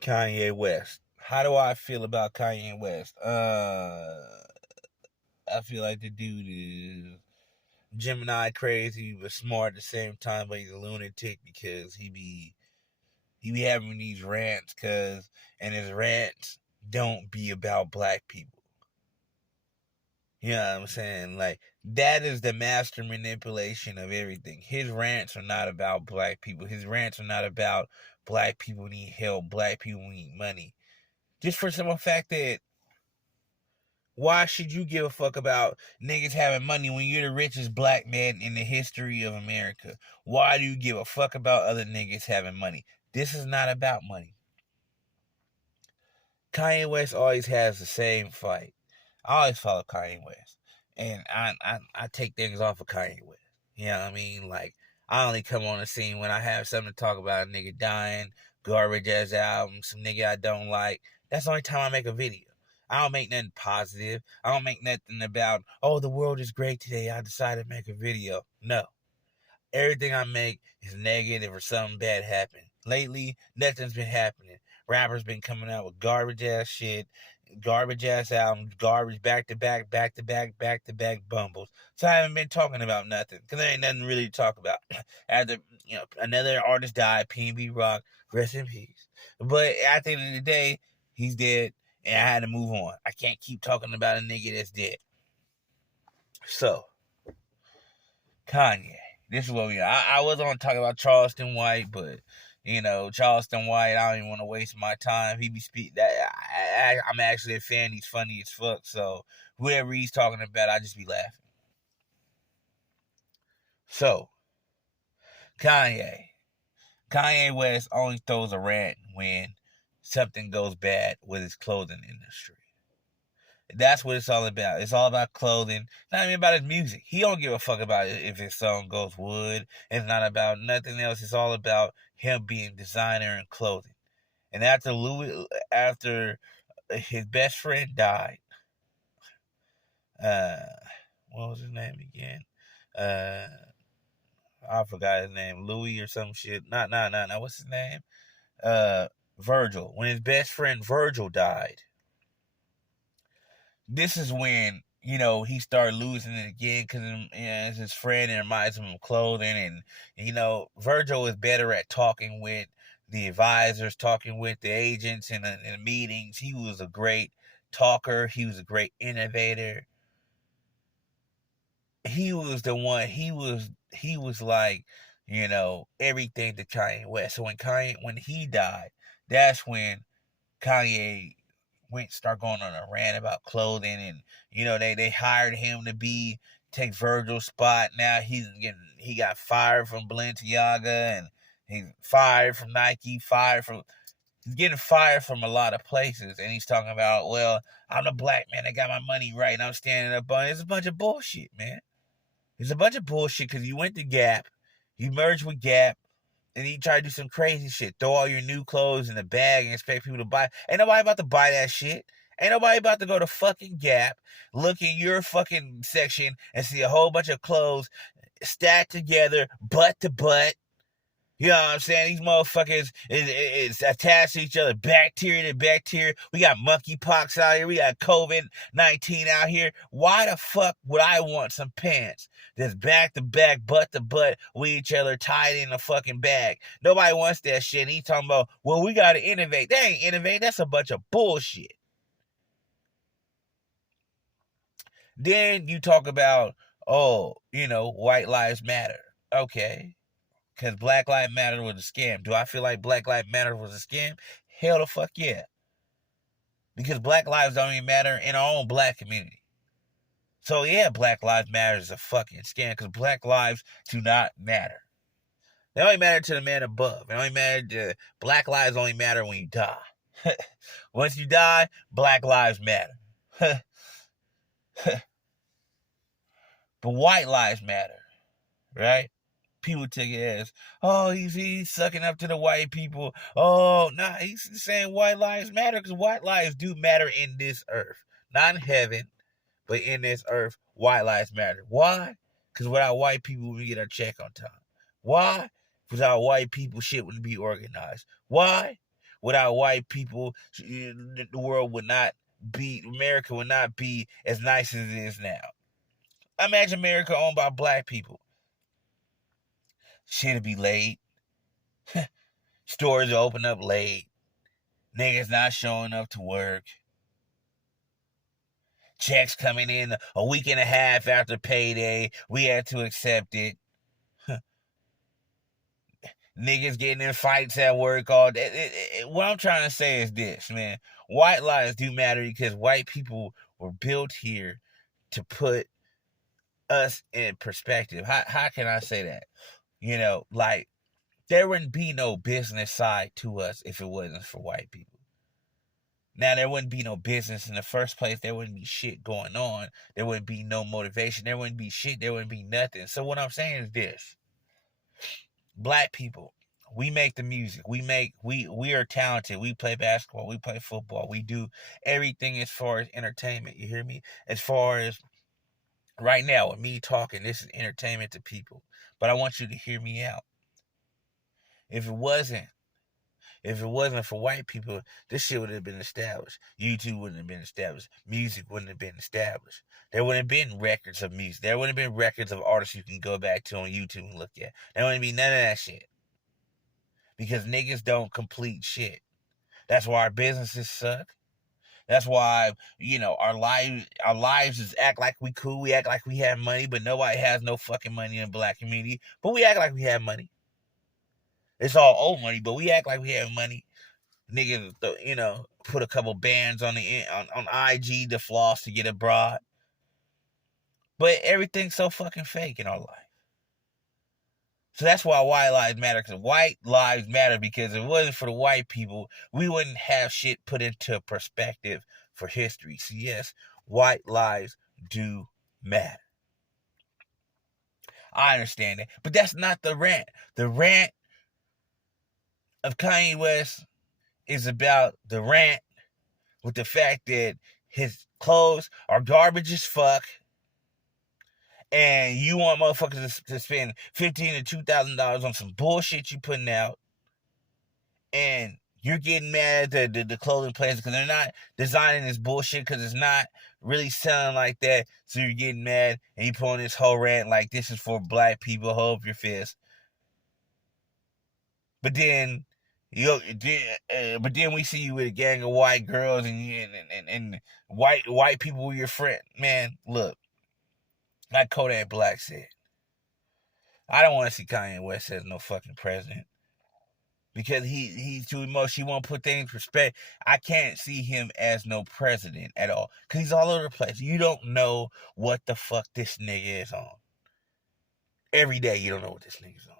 Kanye West. How do I feel about Kanye West? I feel like the dude is Gemini crazy, but smart at the same time. But he's a lunatic because he be having these rants, and his rants don't be about black people. You know what I'm saying? Like, that is the master manipulation of everything. His rants are not about black people. His rants are not about black people need help, black people need money. Just for simple fact that why should you give a fuck about niggas having money when you're the richest black man in the history of America? Why do you give a fuck about other niggas having money? This is not about money. Kanye West always has the same fight. I always follow Kanye West. And I take things off of Kanye West. You know what I mean? Like, I only come on the scene when I have something to talk about. A nigga dying, garbage ass album, some nigga I don't like. That's the only time I make a video. I don't make nothing positive. I don't make nothing about, oh, the world is great today, I decided to make a video. No. Everything I make is negative or something bad happened. Lately, nothing's been happening. Rappers been coming out with garbage ass shit, garbage ass albums, garbage back to back, back to back, back to back bumbles. So I haven't been talking about nothing because there ain't nothing really to talk about. After another artist died, PNB Rock, rest in peace. But at the end of the day, he's dead, and I had to move on. I can't keep talking about a nigga that's dead. So, Kanye. This is what we are. I was on talking about Charleston White, but Charleston White, I don't even want to waste my time. He be speak that I'm actually a fan. He's funny as fuck. So whoever he's talking about, I just be laughing. So Kanye West only throws a rant when something goes bad with his clothing industry. That's what it's all about. It's all about clothing. Not even about his music. He don't give a fuck about it if his song goes wood. It's not about nothing else. It's all about him being designer and clothing. And after his best friend died, what was his name again? I forgot his name. Louis or some shit. No. What's his name? Virgil. When his best friend Virgil died, this is when he started losing it again because it's his friend and it reminds him of clothing. And Virgil is better at talking with the advisors, talking with the agents in the meetings. He was a great talker. He was a great innovator. He was the one. He was like everything to Kanye West. So when he died, that's when Kanye start going on a rant about clothing, and they hired him to take Virgil's spot. Now he got fired from Balenciaga, and he's fired from Nike, he's getting fired from a lot of places, and he's talking about, well, I'm the black man, I got my money right, and I'm standing up on it. It's a bunch of bullshit, man. It's a bunch of bullshit because you went to Gap, you merged with Gap, and you try to do some crazy shit. Throw all your new clothes in a bag and expect people to buy. Ain't nobody about to buy that shit. Ain't nobody about to go to fucking Gap, look in your fucking section, and see a whole bunch of clothes stacked together, butt to butt. You know what I'm saying? These motherfuckers is attached to each other, bacteria to bacteria. We got monkeypox out here. We got COVID-19 out here. Why the fuck would I want some pants that's back to back, butt to butt with each other, tied in a fucking bag? Nobody wants that shit. And he's talking about, well, we got to innovate. They ain't innovate. That's a bunch of bullshit. Then you talk about, white lives matter. Okay. Because Black Lives Matter was a scam. Do I feel like Black Lives Matter was a scam? Hell the fuck yeah. Because Black lives don't even matter in our own black community. So yeah, Black Lives Matter is a fucking scam because Black lives do not matter. They only matter to the man above. Black lives only matter when you die. Once you die, Black lives matter. But white lives matter, right? People take it as, oh, he's sucking up to the white people. Oh, nah, he's saying white lives matter because white lives do matter in this earth. Not in heaven, but in this earth, white lives matter. Why? Because without white people, we get our check on time. Why? Without white people, shit wouldn't be organized. Why? Without white people, the world would not be, America would not be as nice as it is now. Imagine America owned by black people. Shit'd be late. Stores open up late. Niggas not showing up to work. Checks coming in a week and a half after payday. We had to accept it. Niggas getting in fights at work all day. What I'm trying to say is this, man. White lives do matter because white people were built here to put us in perspective. How can I say that? You know, like, there wouldn't be no business side to us if it wasn't for white people. Now, there wouldn't be no business in the first place. There wouldn't be shit going on. There wouldn't be no motivation. There wouldn't be shit. There wouldn't be nothing. So what I'm saying is this. Black people, we make the music. We are talented. We play basketball. We play football. We do everything as far as entertainment. You hear me? As far as right now, with me talking, this is entertainment to people. But I want you to hear me out. If it wasn't for white people, this shit would have been established. YouTube wouldn't have been established. Music wouldn't have been established. There wouldn't have been records of music. There wouldn't have been records of artists you can go back to on YouTube and look at. There wouldn't be none of that shit. Because niggas don't complete shit. That's why our businesses suck. That's why, our lives is act like we cool. We act like we have money, but nobody has no fucking money in the black community. But we act like we have money. It's all old money, but we act like we have money. Niggas, put a couple bands on IG to floss to get a broad. But everything's so fucking fake in our life. So that's why white lives matter. Because white lives matter because if it wasn't for the white people, we wouldn't have shit put into perspective for history. So yes, white lives do matter. I understand that. But that's not the rant. The rant of Kanye West is about the rant with the fact that his clothes are garbage as fuck, and you want motherfuckers to spend $1,500 to $2,000 on some bullshit you putting out, and you're getting mad at the clothing places because they're not designing this bullshit because it's not really selling like that. So you're getting mad and you pulling this whole rant like this is for black people. Hold up your fist. But then but then we see you with a gang of white girls and white people with your friend. Man, look, like Kodak Black said, I don't want to see Kanye West as no fucking president because he's too emotional. He won't put things in perspective. I can't see him as no president at all because he's all over the place. You don't know what the fuck this nigga is on. Every day you don't know what this nigga's on.